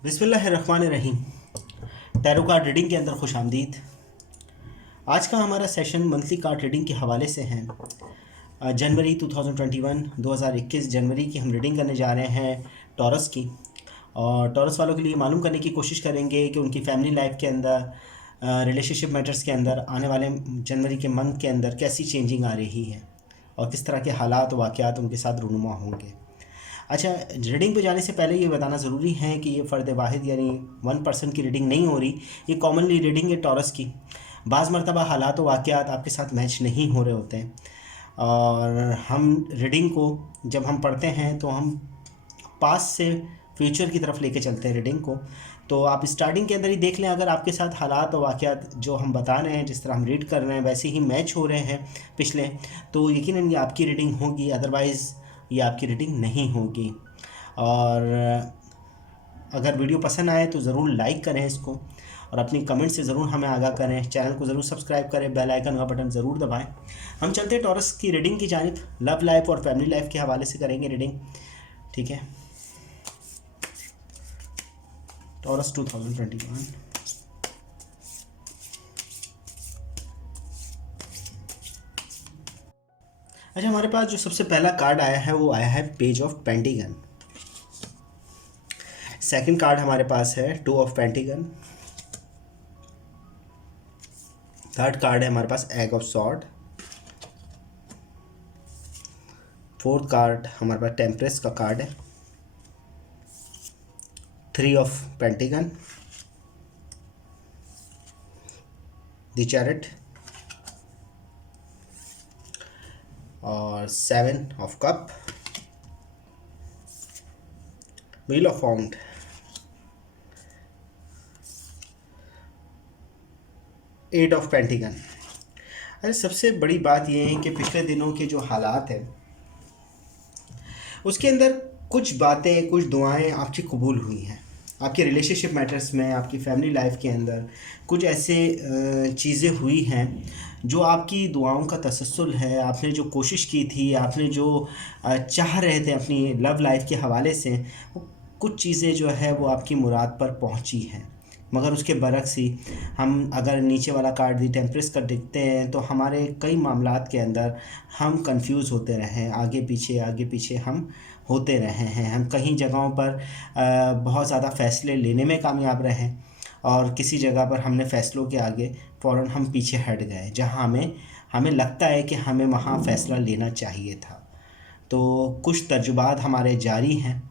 बिस्मिल्लाहिर्रहमानिर्रहीम। Tarot card reading के अंदर खुश आमदीद। आज का हमारा सेशन मंथली कार्ड रीडिंग के हवाले से है। जनवरी 2021 2021 जनवरी की हम रीडिंग करने जा रहे हैं टॉरस की। और टॉरस वालों के लिए मालूम करने की कोशिश करेंगे कि उनकी फैमिली लाइफ के अंदर, रिलेशनशिप मैटर्स के अंदर आने वाले जनवरी के मंथ के अंदर कैसी चेंजिंग आ रही है और किस तरह के हालात वाक़यात उनके साथ रूनुमा होंगे। अच्छा, रीडिंग पे जाने से पहले ये बताना ज़रूरी है कि ये फ़र्द वाहिद यानी वन पर्सन की रीडिंग नहीं हो रही। ये कॉमनली रीडिंग है टॉरस की। बाज़ मरतबा हालात व वाक़यात आपके साथ मैच नहीं हो रहे होते हैं और हम रीडिंग को जब हम पढ़ते हैं तो हम पास्ट से फ्यूचर की तरफ लेके चलते हैं रीडिंग को। तो आप स्टार्टिंग के अंदर ही देख लें, अगर आपके साथ हालात और वाक़यात जो हम बता रहे हैं, जिस तरह हम रीड कर रहे हैं, वैसे ही मैच हो रहे हैं पिछले, तो यकीनन ये आपकी रीडिंग होगी, अदरवाइज़ ये आपकी रीडिंग नहीं होगी। और अगर वीडियो पसंद आए तो ज़रूर लाइक करें इसको और अपनी कमेंट से ज़रूर हमें आगाह करें। चैनल को ज़रूर सब्सक्राइब करें, बेल आइकन का बटन ज़रूर दबाएं। हम चलते हैं टॉरस की रीडिंग की जानिब। लव लाइफ और फैमिली लाइफ के हवाले से करेंगे रीडिंग, ठीक है। टॉरस 2021। अच्छा, हमारे पास जो सबसे पहला कार्ड आया है वो आया है page of pentacles. Second card हमारे पास है two of pentacles. Third card है हमारे पास ace of sword. Fourth card हमारे पास टेम्परेस का कार्ड है। Three of pentacles, the chariot और seven of cups, wheel of fortune. Eight of pentacles. अरे सबसे बड़ी बात यह है कि पिछले दिनों के जो हालात हैं उसके अंदर कुछ बातें, कुछ दुआएं आपकी कबूल हुई हैं। आपके रिलेशनशिप मैटर्स में, आपकी फैमिली लाइफ के अंदर कुछ ऐसे चीज़ें हुई हैं जो आपकी दुआओं का तसल्सल है। आपने जो कोशिश की थी, आपने जो चाह रहे थे अपनी लव लाइफ के हवाले से, वो कुछ चीज़ें जो है वो आपकी मुराद पर पहुंची हैं। मगर उसके बरक्स ही हम अगर नीचे वाला कार्ड दी टेम्परेस का देखते हैं तो हमारे कई मामलात के अंदर हम कंफ्यूज होते रहे, आगे पीछे हम होते रहे हैं। हम कहीं जगहों पर बहुत ज़्यादा फ़ैसले लेने में कामयाब रहे और किसी जगह पर हमने फ़ैसलों के आगे फ़ौरन हम पीछे हट गए, जहां हमें लगता है कि हमें वहां फ़ैसला लेना चाहिए था। तो कुछ तजुर्बात हमारे जारी हैं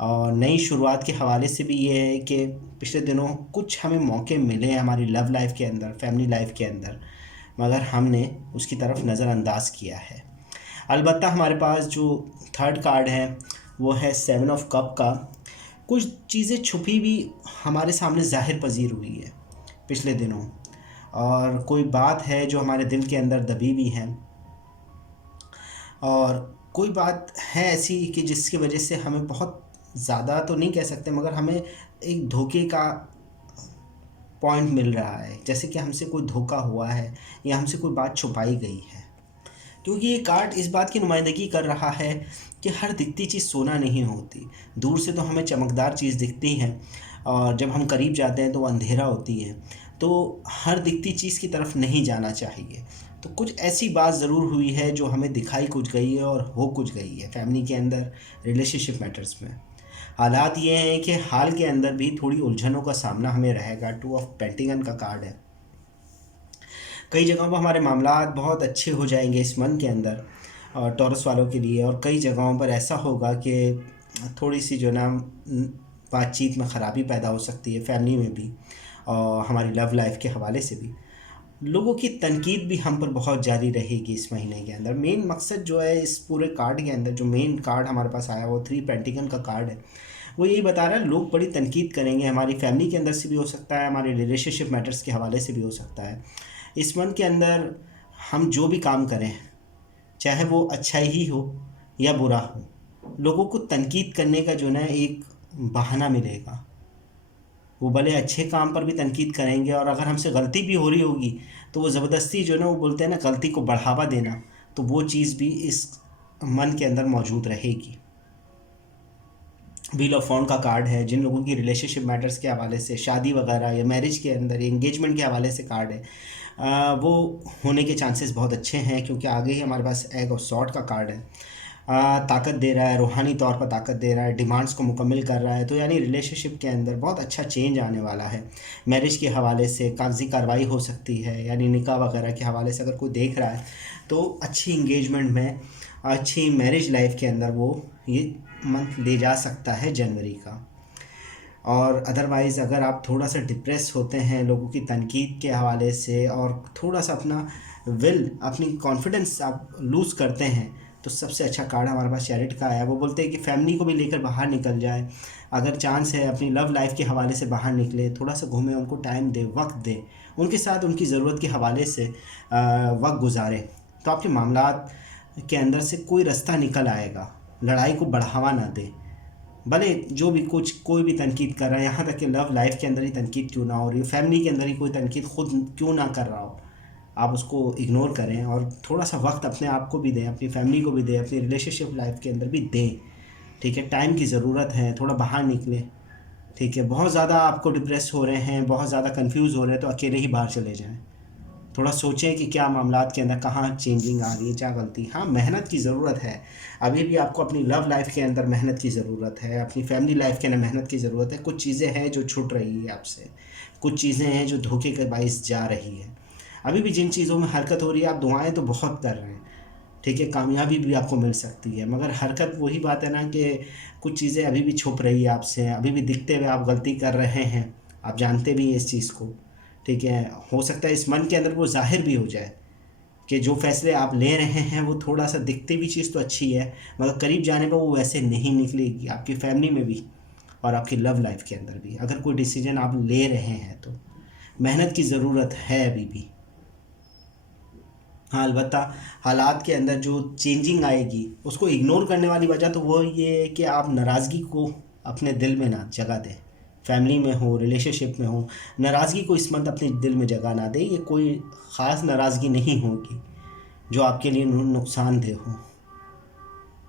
और नई शुरुआत के हवाले से भी ये है कि पिछले दिनों कुछ हमें मौके मिले हैं हमारी लव लाइफ के अंदर, फैमिली लाइफ के अंदर, मगर हमने उसकी तरफ नज़रअंदाज किया है। अलबत्ता हमारे पास जो थर्ड कार्ड है वो है सेवन ऑफ कप का। कुछ चीज़ें छुपी भी हमारे सामने ज़ाहिर पजीर हुई है पिछले दिनों, और कोई बात है जो हमारे दिल के अंदर दबी हुई है, और कोई बात है ऐसी कि जिसकी वजह से हमें बहुत ज़्यादा तो नहीं कह सकते, मगर हमें एक धोखे का पॉइंट मिल रहा है, जैसे कि हमसे कोई धोखा हुआ है या हमसे कोई बात छुपाई गई है। क्योंकि ये कार्ड इस बात की नुमाइंदगी कर रहा है कि हर दिखती चीज़ सोना नहीं होती। दूर से तो हमें चमकदार चीज़ दिखती है और जब हम करीब जाते हैं तो वो अंधेरा होती है। तो हर दिखती चीज़ की तरफ नहीं जाना चाहिए। तो कुछ ऐसी बात ज़रूर हुई है जो हमें दिखाई कुछ गई है और हो कुछ गई है फैमिली के अंदर, रिलेशनशिप मैटर्स में। हालात ये हैं कि हाल के अंदर भी थोड़ी उलझनों का सामना हमें रहेगा। टू ऑफ पेंटिगन का कार्ड है। कई जगहों पर हमारे मामलात बहुत अच्छे हो जाएंगे इस मंथ के अंदर और टॉरस वालों के लिए, और कई जगहों पर ऐसा होगा कि थोड़ी सी जो ना बातचीत में ख़राबी पैदा हो सकती है फैमिली में भी, और हमारी लव लाइफ के हवाले से भी लोगों की तनकीद भी हम पर बहुत जारी रहेगी इस महीने के अंदर। मेन मकसद जो है इस पूरे कार्ड के अंदर, जो मेन कार्ड हमारे पास आया वो थ्री पेंटिकन का कार्ड है, वो यही बता रहा है लोग बड़ी तनकीद करेंगे। हमारी फैमिली के अंदर से भी हो सकता है, हमारे रिलेशनशिप मैटर्स के हवाले से भी हो सकता है। इस मंथ के अंदर हम जो भी काम करें, चाहे वो अच्छा ही हो या बुरा हो, लोगों को तनकीद करने का जो ना एक बहाना मिलेगा। वो भले अच्छे काम पर भी तनकीद करेंगे, और अगर हमसे गलती भी हो रही होगी तो वो ज़बरदस्ती जो ना, वो बोलते हैं ना, गलती को बढ़ावा देना, तो वो चीज़ भी इस मन के अंदर मौजूद रहेगी। व्हील ऑफ फॉर्न का कार्ड है, जिन लोगों की रिलेशनशिप मैटर्स के हवाले से, शादी वगैरह या मैरिज के अंदर एंगेजमेंट के हवाले से कार्ड है, वो होने के चांसेस बहुत अच्छे हैं, क्योंकि आगे ही हमारे पास एग ऑफ सॉर्ट का कार्ड है। ताकत दे रहा है, रूहानी तौर पर ताकत दे रहा है, डिमांड्स को मुकम्मल कर रहा है। तो यानी रिलेशनशिप के अंदर बहुत अच्छा चेंज आने वाला है। मैरिज के हवाले से कागजी कार्रवाई हो सकती है, यानी निकाह वगैरह के हवाले से अगर कोई देख रहा है तो अच्छी इंगेजमेंट में, अच्छी मैरिज लाइफ के अंदर वो ये मंथ ले जा सकता है जनवरी का। और अदरवाइज़ अगर आप थोड़ा सा डिप्रेस होते हैं लोगों की तनकीद के हवाले से, और थोड़ा सा अपना अपनी कॉन्फिडेंस आप लूज़ करते हैं, तो सबसे अच्छा कार्ड हमारे पास चैरिट का है। वो बोलते हैं कि फैमिली को भी लेकर बाहर निकल जाए, अगर चांस है अपनी लव लाइफ के हवाले से बाहर निकले, थोड़ा सा घूमें, उनको टाइम दे, वक्त दे, उनके साथ उनकी ज़रूरत के हवाले से वक्त गुजारें, तो आपके मामलात के अंदर से कोई रास्ता निकल आएगा। लड़ाई को बढ़ावा ना दे, भले जो भी कुछ कोई भी तनकीद कर रहा है, यहाँ तक कि लव लाइफ के अंदर ही तनकीद क्यों ना हो रही हो, फैमिली के अंदर ही कोई तनकीद खुद क्यों ना कर रहा हो, आप उसको इग्नोर करें और थोड़ा सा वक्त अपने आप को भी दें, अपनी फैमिली को भी दें, अपनी रिलेशनशिप लाइफ के अंदर भी दें। ठीक है, टाइम की ज़रूरत है, थोड़ा बाहर निकलें। ठीक है, बहुत ज़्यादा आपको डिप्रेस हो रहे हैं, बहुत ज़्यादा कंफ्यूज हो रहे हैं, तो अकेले ही बाहर चले जाएं। थोड़ा सोचें कि क्या मामलात के अंदर कहाँ चेंजिंग आ रही है, क्या गलती। हाँ, मेहनत की ज़रूरत है, अभी भी आपको अपनी लव लाइफ के अंदर मेहनत की ज़रूरत है, अपनी फैमिली लाइफ के अंदर मेहनत की ज़रूरत है। कुछ चीज़ें हैं जो छूट रही है आपसे, कुछ चीज़ें हैं जो धोखे के बाइस जा रही है। अभी भी जिन चीज़ों में हरकत हो रही है, आप दुआएं तो बहुत कर रहे हैं, ठीक है, कामयाबी भी आपको मिल सकती है, मगर हरकत वही बात है ना कि कुछ चीज़ें अभी भी छुप रही है आपसे, अभी भी दिखते हुए आप गलती कर रहे हैं, आप जानते भी हैं इस चीज़ को। ठीक है, हो सकता है इस मन के अंदर वो ज़ाहिर भी हो जाए कि जो फ़ैसले आप ले रहे हैं वो थोड़ा सा दिखते भी चीज़ तो अच्छी है, मगर करीब जाने पर वो वैसे नहीं निकलेगी, आपकी फैमिली में भी और आपकी लव लाइफ के अंदर भी। अगर कोई डिसीजन आप ले रहे हैं तो मेहनत की ज़रूरत है अभी भी। हाँ, अलबत्ता हालात के अंदर जो चेंजिंग आएगी उसको इग्नोर करने वाली वजह तो वो ये है कि आप नाराज़गी को अपने दिल में ना जगह दें। फैमिली में हो, रिलेशनशिप में हो, नाराज़गी को इस मंथ अपने दिल में जगह ना दें। ये कोई ख़ास नाराज़गी नहीं होगी जो आपके लिए नुकसानदेह हो।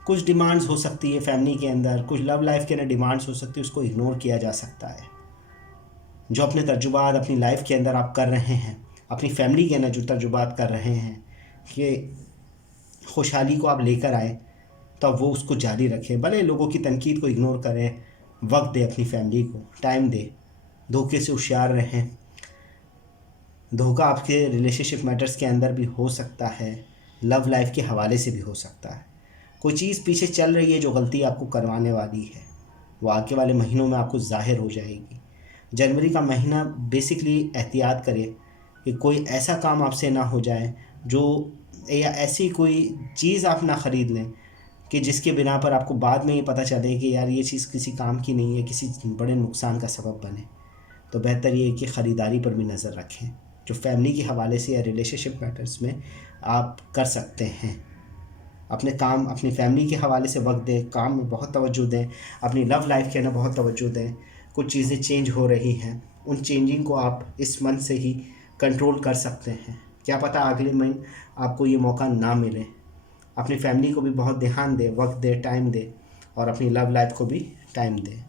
कुछ डिमांड्स हो सकती है फैमिली के अंदर, कुछ लव लाइफ के अंदर डिमांड्स हो सकती है, उसको इग्नोर किया जा सकता है। जो अपने तजुर्बात अपनी लाइफ के अंदर आप कर रहे हैं, अपनी फैमिली के अंदर जो तजुर्बात कर रहे हैं कि खुशहाली को आप लेकर आए, तो अब वो उसको जारी रखें। भले लोगों की तनकीद को इग्नोर करें, वक्त दें, अपनी फैमिली को टाइम दें, धोखे से होशियार रहें। धोखा आपके रिलेशनशिप मैटर्स के अंदर भी हो सकता है, लव लाइफ के हवाले से भी हो सकता है। कोई चीज़ पीछे चल रही है जो गलती आपको करवाने वाली है, वो आगे वाले महीनों में आपको ज़ाहिर हो जाएगी। जनवरी का महीना बेसिकली एहतियात करें कि कोई ऐसा काम आपसे ना हो जाए जो, या ऐसी कोई चीज़ आप ना ख़रीद लें कि जिसके बिना पर आपको बाद में ये पता चले कि यार ये चीज़ किसी काम की नहीं है, किसी बड़े नुकसान का सबब बने। तो बेहतर ये है कि ख़रीदारी पर भी नज़र रखें, जो फैमिली के हवाले से या रिलेशनशिप मैटर्स में आप कर सकते हैं। अपने काम, अपनी फैमिली के हवाले से वक्त दें, काम में बहुत तवज्जो दें, अपनी लव लाइफ के अंदर बहुत तवज्जो दें। कुछ चीज़ें चेंज हो रही हैं, उन चेंजिंग को आप इस मंथ से ही कंट्रोल कर सकते हैं। क्या पता अगले महीने आपको ये मौका ना मिले। अपनी फैमिली को भी बहुत ध्यान दें, वक्त दें, टाइम दें, और अपनी लव लाइफ को भी टाइम दें।